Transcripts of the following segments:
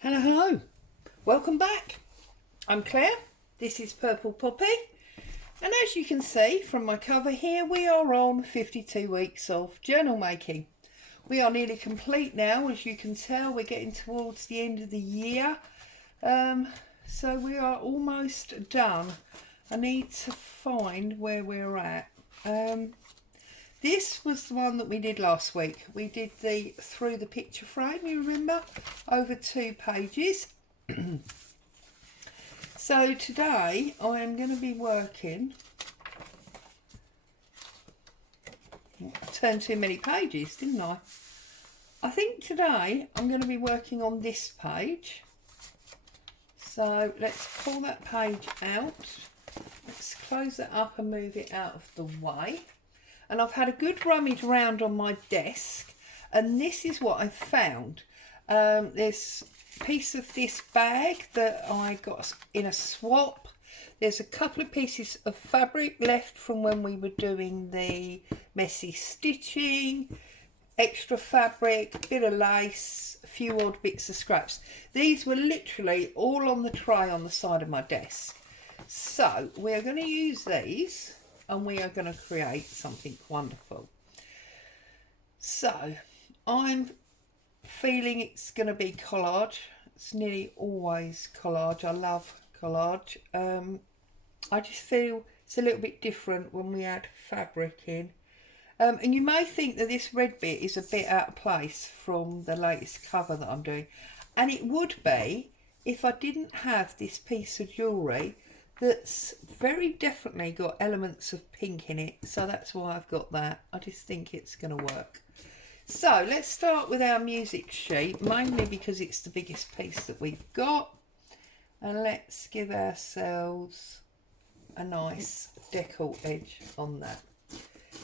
Hello, hello. Welcome back. I'm Claire. This is Purple Poppy. And as you can see from my cover here, we are on 52 weeks of journal making. We are nearly complete now. As you can tell, we're getting towards the end of the year. So we are almost done. I need to find where we're at. This was the one that we did last week. We did the through the picture frame, you remember, over 2 pages. So today I am going to be working, I turned too many pages, didn't I? I think today I'm going to be working on this page. So let's pull that page out. Let's close that up and move it out of the way. And I've had a good rummage around on my desk, and this is what I've found. There's a piece of this bag that I got in a swap. There's a couple of pieces of fabric left from when we were doing the messy stitching, extra fabric, bit of lace, a few odd bits of scraps. These were literally all on the tray on the side of my desk. So we're going to use these and we are going to create something wonderful. So I'm feeling it's going to be collage. It's nearly always collage. I love collage. I just feel it's a little bit different when we add fabric in. And you may think that this red bit is a bit out of place from the latest cover that I'm doing. And it would be if I didn't have this piece of jewellery that's very definitely got elements of pink in it. So that's why I've got that. I just think it's going to work. So let's start with our music sheet, mainly because it's the biggest piece that we've got. And let's give ourselves a nice decal edge on that.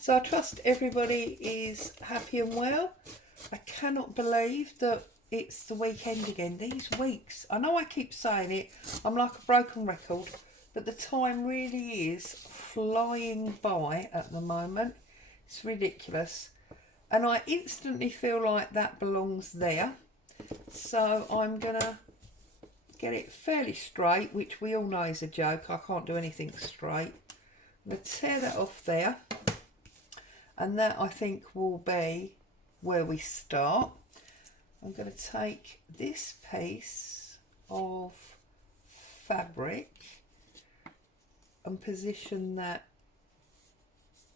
So I trust everybody is happy and well. I cannot believe that it's the weekend again. These weeks, I know I keep saying it, I'm like a broken record, but the time really is flying by at the moment. It's ridiculous. And I instantly feel like that belongs there. So I'm going to get it fairly straight, which we all know is a joke. I can't do anything straight. I'm going to tear that off there. And that I think will be where we start. I'm going to take this piece of fabric and position that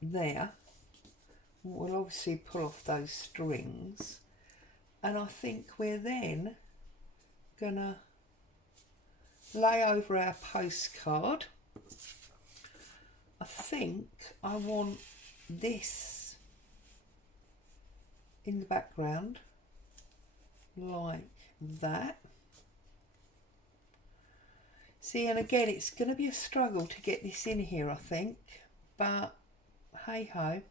there. We'll obviously pull off those strings, and I think we're then gonna lay over our postcard. I think I want this in the background like that. See, and again, it's going to be a struggle to get this in here, I think, but hey ho.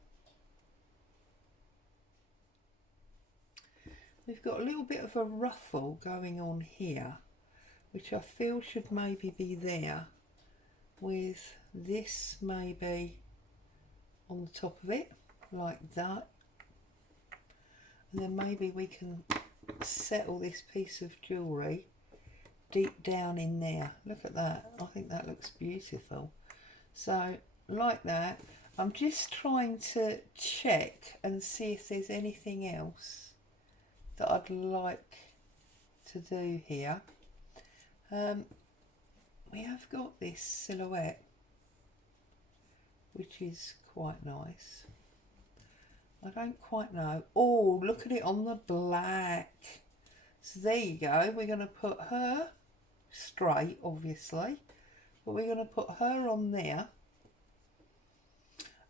We've got a little bit of a ruffle going on here, which I feel should maybe be there, with this maybe on the top of it, like that. And then maybe we can settle this piece of jewellery deep down in there. Look at that. I think that looks beautiful. So like that. I'm just trying to check and see if there's anything else that I'd like to do here. We have got this silhouette, which is quite nice. I don't quite know. Oh, look at it on the black. So there you go. We're going to put her straight, obviously, but we're going to put her on there.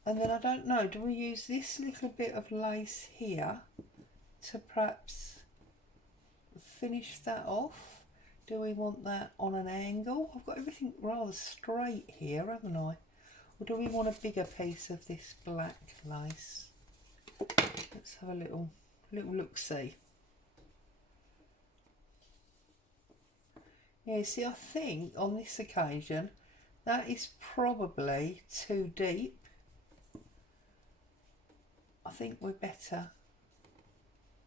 And then I don't know, do we use this little bit of lace here to perhaps finish that off? Do we want that on an angle? I've got everything rather straight here, haven't I? Or do we want a bigger piece of this black lace? Let's have a little look-see. Yeah, see, I think on this occasion that is probably too deep. I think we're better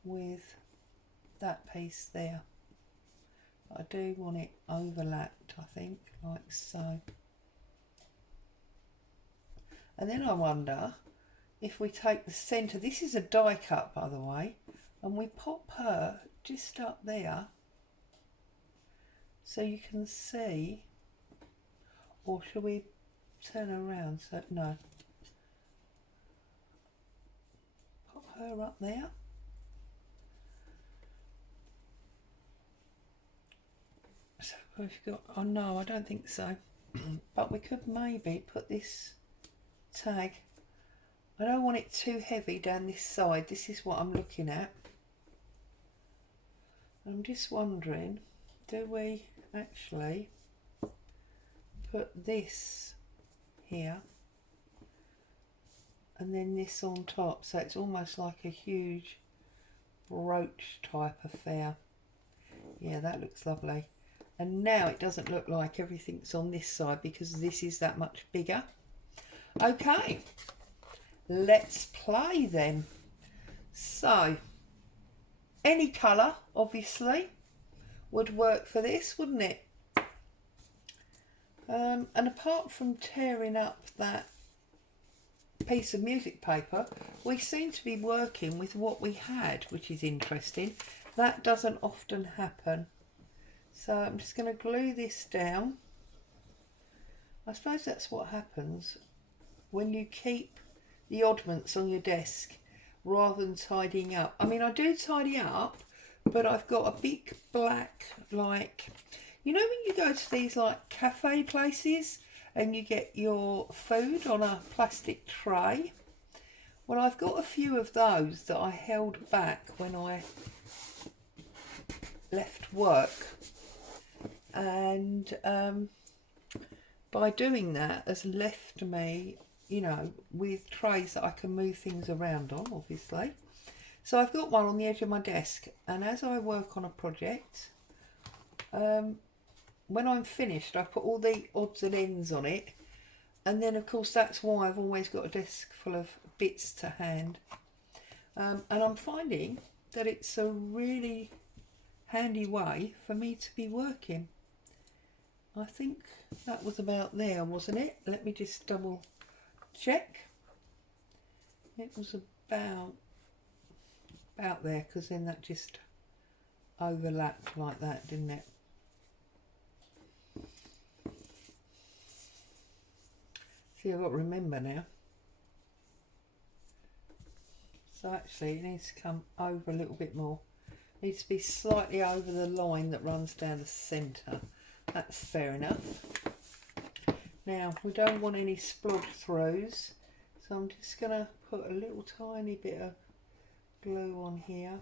with that piece there. I do want it overlapped, I think, like so. And then I wonder if we take the centre, this is a die cut by the way, and we pop her just up there so you can see, or shall we turn her around? So no, pop her up there. So we've got, oh no, I don't think so. But we could maybe put this tag, I don't want it too heavy down this side. This is what I'm looking at. I'm just wondering, do we actually put this here and then this on top, so it's almost like a huge brooch type affair? Yeah, that looks lovely. And now it doesn't look like everything's on this side because this is that much bigger. Okay, let's play then. So any colour obviously would work for this, wouldn't it? And apart from tearing up that piece of music paper, we seem to be working with what we had, which is interesting. That doesn't often happen. So I'm just going to glue this down. I suppose that's what happens when you keep the oddments on your desk rather than tidying up. I mean, I do tidy up, but I've got a big black, like, you know when you go to these like cafe places and you get your food on a plastic tray? Well, I've got a few of those that I held back when I left work, and by doing that has left me, you know, with trays that I can move things around on, obviously. So I've got one on the edge of my desk, and as I work on a project, when I'm finished, I put all the odds and ends on it, and then of course that's why I've always got a desk full of bits to hand. And I'm finding that it's a really handy way for me to be working. I think that was about there, wasn't it? Let me just double check. It was about there, because then that just overlapped like that, didn't it? See, I've got to remember now. So actually it needs to come over a little bit more. It needs to be slightly over the line that runs down the centre. That's fair enough. Now, we don't want any splod throws, so I'm just going to put a little tiny bit of glue on here.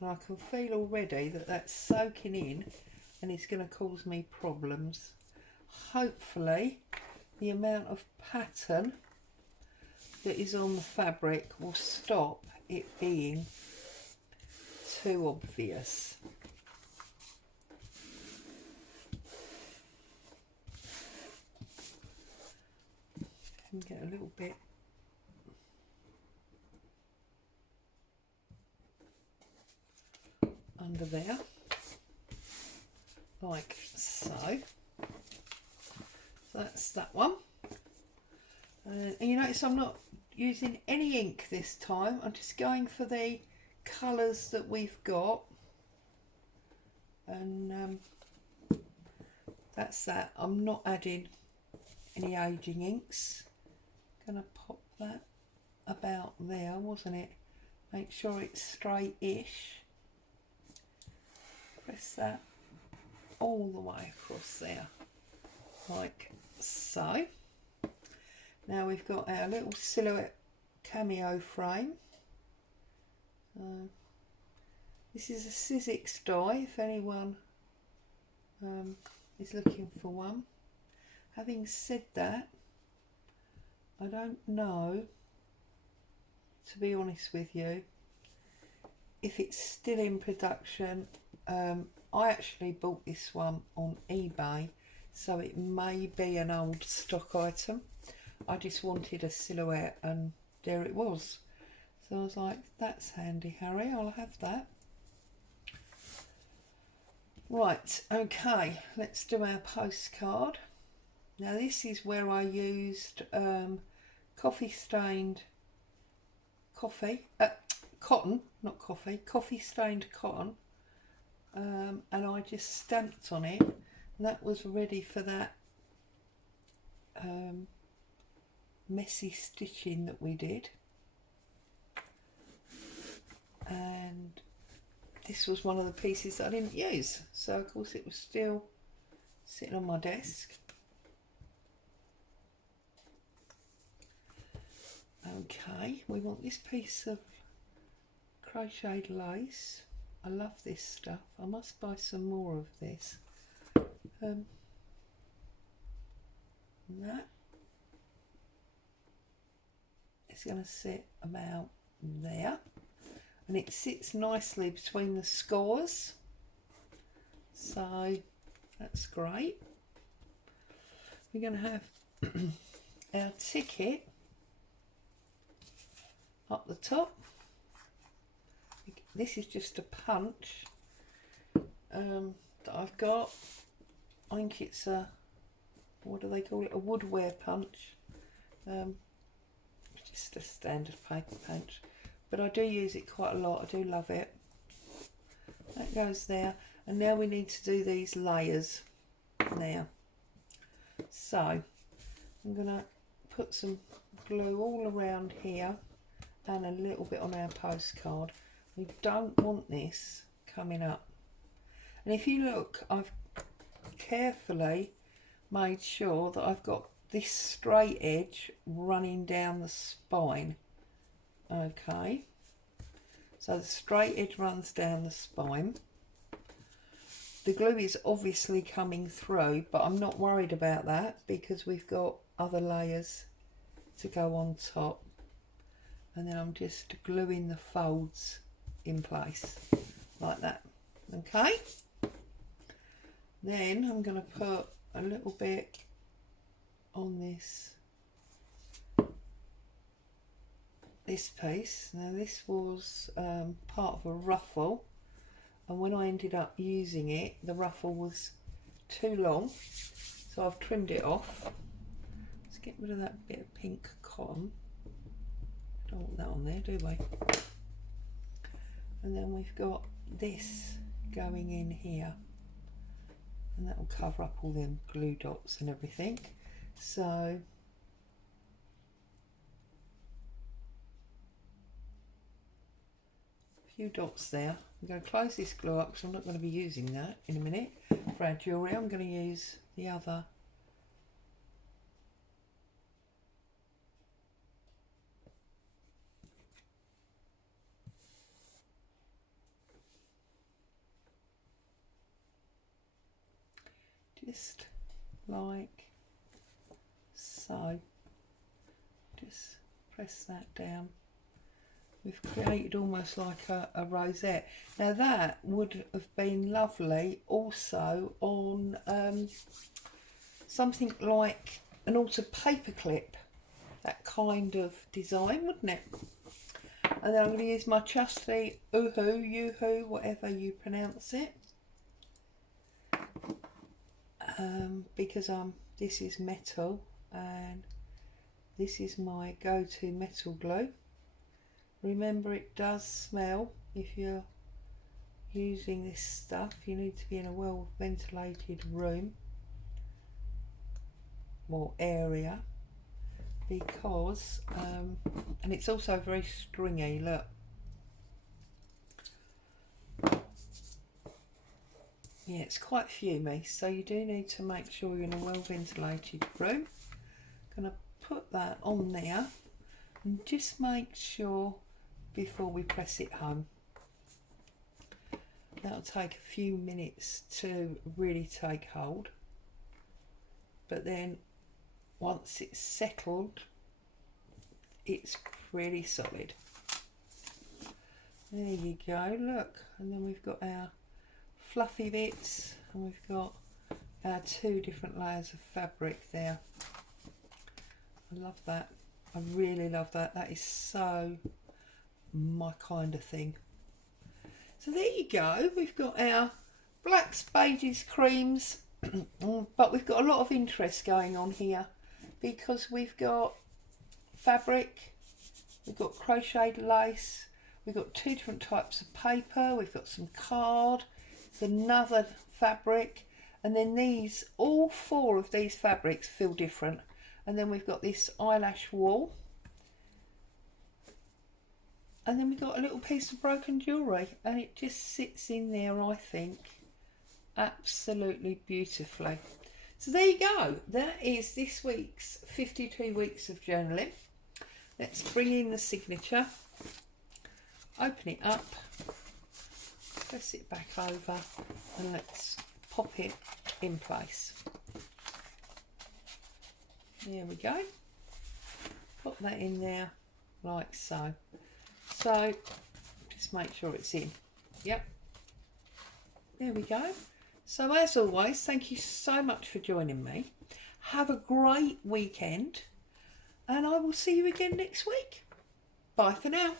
And I can feel already that that's soaking in and it's going to cause me problems. Hopefully, the amount of pattern that is on the fabric will stop it being too obvious. And get a little bit under there, like so. So that's that one. And you notice I'm not using any ink this time. I'm just going for the colours that we've got, and that's that. I'm not adding any aging inks. Gonna pop that about there, wasn't it? Make sure it's straight-ish. Press that all the way across there, like so. Now we've got our little silhouette cameo frame. This is a Sizzix die, if anyone is looking for one. Having said that, I don't know, to be honest with you, if it's still in production. I actually bought this one on eBay, so it may be an old stock item. I just wanted a silhouette and there it was. So I was like, that's handy, Harry, I'll have that. Right, okay, let's do our postcard. Now this is where I used coffee stained cotton, not coffee, coffee stained cotton, and I just stamped on it, and that was ready for that messy stitching that we did. And this was one of the pieces that I didn't use, so of course it was still sitting on my desk. Okay, we want this piece of crocheted lace. I love this stuff. I must buy some more of this. That is going to sit about there, and it sits nicely between the scores, so that's great. We're going to have our ticket up the top. This is just a punch that I've got. I think it's a, what do they call it, a woodware punch, just a standard paper punch, but I do use it quite a lot. I do love it. That goes there, and now we need to do these layers now. So I'm going to put some glue all around here and a little bit on our postcard. We don't want this coming up, and if you look, I've carefully made sure that I've got this straight edge running down the spine. Okay, so the straight edge runs down the spine. The glue is obviously coming through, but I'm not worried about that because we've got other layers to go on top. And then I'm just gluing the folds in place like that. Okay, then I'm going to put a little bit on this piece. Now this was part of a ruffle, and when I ended up using it, the ruffle was too long, so I've trimmed it off. Let's get rid of that bit of pink cotton. Don't want that on there, do we? And then we've got this going in here, and that will cover up all them glue dots and everything. So a few dots there. I'm going to close this glue up because I'm not going to be using that in a minute for our jewellery. I'm going to use the other just like so. Just press that down. We've created almost like a rosette. Now that would have been lovely also on something like an altered paper clip, that kind of design, wouldn't it? And then I'm going to use my trusty Yoo-hoo, whatever you pronounce it, because this is metal and this is my go-to metal glue. Remember, it does smell if you're using this stuff. You need to be in a well ventilated room or area, because and it's also very stringy. Look, yeah, it's quite fumey, so you do need to make sure you're in a well ventilated room. Gonna put that on there and just make sure before we press it home. That'll take a few minutes to really take hold, but then once it's settled, it's pretty solid. There you go, look, and then we've got our fluffy bits, and we've got our two different layers of fabric there. I love that. I really love that. That is so my kind of thing. So there you go. We've got our blacks, beiges, creams, but we've got a lot of interest going on here because we've got fabric, we've got crocheted lace, we've got 2 different types of paper, we've got some card, it's another fabric, and then these, all 4 of these fabrics feel different. And then we've got this eyelash wool, and then we've got a little piece of broken jewellery, and it just sits in there, I think, absolutely beautifully. So there you go, that is this week's 52 weeks of journaling. Let's bring in the signature, open it up, press it back over, and let's pop it in place. There we go, pop that in there like so. So just make sure it's in. Yep, there we go. So as always, thank you so much for joining me. Have a great weekend, and I will see you again next week. Bye for now.